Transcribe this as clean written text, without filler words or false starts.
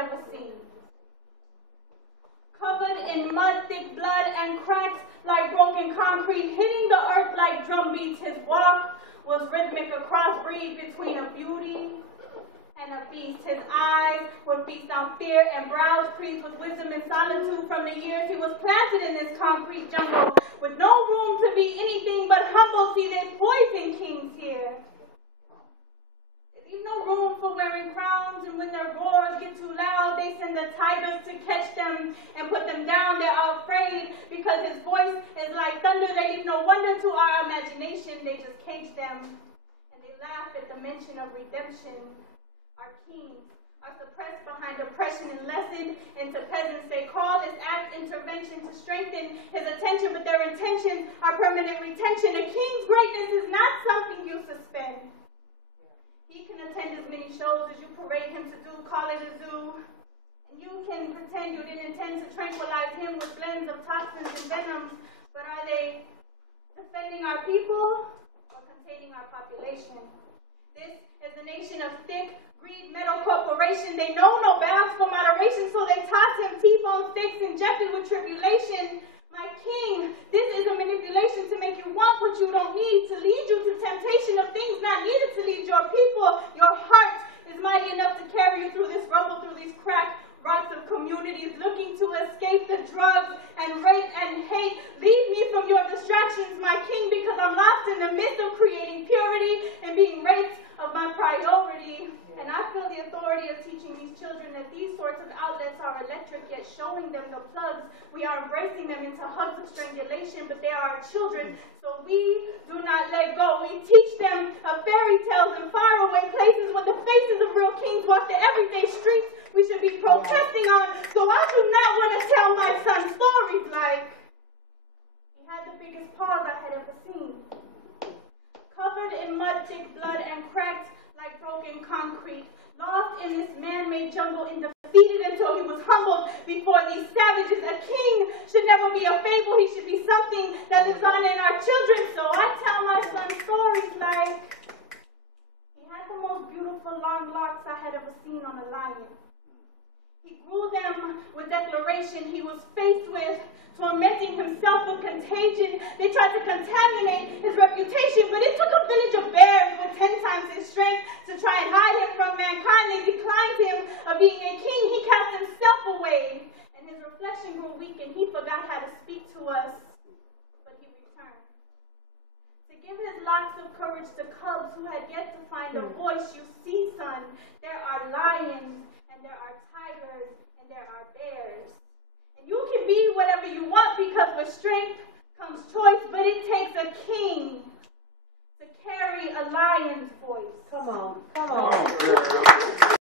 ever seen. Covered in mud, thick blood, and cracks like broken concrete, hitting the earth like drum beats, his walk was rhythmic, a crossbreed between a beauty and a beast. His eyes would feast on fear and brows creased with wisdom and solitude from the years he was planted in this concrete jungle with no room to be anything but humble. See, they poison kings here. They leave no room for wearing crowns, and when their roars get too loud, they send the tigers to catch them and put them down. They're afraid because his voice is like thunder. They leave no wonder to our imagination. They just cage them, and they laugh at the mention of redemption. Our kings are suppressed behind oppression and lessened into peasants. They call this act intervention to strengthen his attention, but their intentions are permanent retention. A king's greatness is not something you suspend. He can attend as many shows as you parade him to do, call it a zoo. And you can pretend you didn't intend to tranquilize him with blends of toxins and venoms, but are they defending our people or containing our population? This is a nation of thick, greed, metal corporation. They know no bounds for moderation, so they toss him T-bone sticks injected with tribulation. My king, this is a manipulation to make you want what you don't need, to lead you to temptation of things not needed to lead your people. Your heart is mighty enough to carry you through this rubble, through these cracked rocks of communities, looking to escape the drugs and rape and hate. Leave me from your distractions, my king, because I'm lost in the midst of creating purity and being raped of my priority. And I feel the authority of teaching these children that these sorts of outlets are electric, yet showing them the plugs. We are embracing them into hugs of strangulation, but they are our children, so we do not let go. We teach them of fairy tales and faraway places where the faces of real kings walk the everyday streets we should be protesting on. So I do not want to tell my son stories like he had the biggest paws I had ever seen. Covered in mud, thick blood, and cracked like broken concrete, lost in this man-made jungle and defeated until he was humbled before these savages. A king should never be a fable. He should be something that lives on in our children. So I tell my son stories like he had the most beautiful long locks I had ever seen on a lion. He grew them with declaration he was faced with, tormenting himself with contagion. They tried to contaminate his reputation, but it took a village of bears with 10 times his strength to try and hide him from mankind. They declined him of being a king. He cast himself away, and his reflection grew weak, and he forgot how to speak to us. But he returned to give his locks of courage to cubs who had yet to find a voice. You see, son, there are lions, and there are tigers, and there are bears. And you can be whatever you want, because with strength comes choice, but it takes a king to carry a lion's voice. Come on, come on.